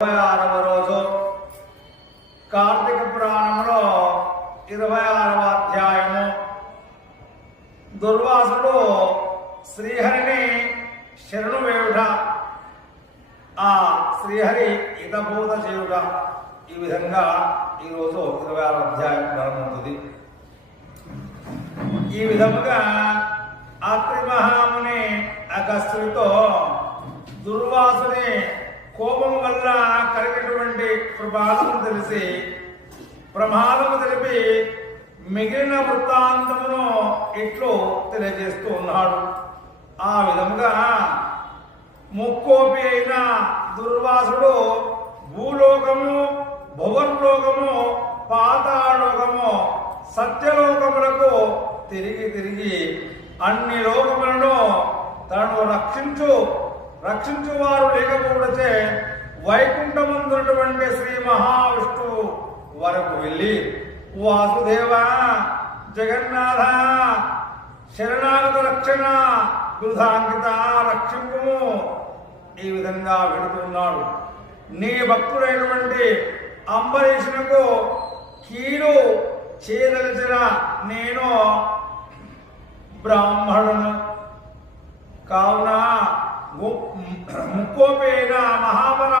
26వ రోజు కార్తీక పురాణంలో 26వ అధ్యాయము. దుర్వాసుడు శ్రీహరిని శరణు వేయుట, ఆ శ్రీహరి హితబోధ చేయుట, ఈ విధంగా ఈరోజు 26వ అధ్యాయం ప్రారంభమవుతుంది. ఈ విధముగా అత్రి మహాముని అగస్త్యుడితో దుర్వాసుని కోపం వల్ల కలిగినటువంటి ప్రమాదము తెలిపి మిగిలిన వృత్తాంతమును ఇట్లు తెలియజేస్తూ ఉన్నాడు. ఆ విధముగా ముక్కోపి అయిన దుర్వాసుడు భూలోకము, భువర్లోకము, పాతాళలోకము, సత్యలోకములకు తిరిగి అన్ని లోకములను తను రక్షించువారు లేకపోవడచే వైకుంఠమందున్నటువంటి శ్రీ మహావిష్ణువు వరకు వెళ్ళి, వాసుదేవ, జగన్నాథ, శరణాగత రక్షణ, బృధాంకిత రక్షింపుము, ఈ విధంగా వెళుతున్నాడు. నీ భక్తుడైనటువంటి అంబరీషునకు కీడు చేయదలిచిన నేను బ్రాహ్మణును కావున ముక్కోపైన మహాబల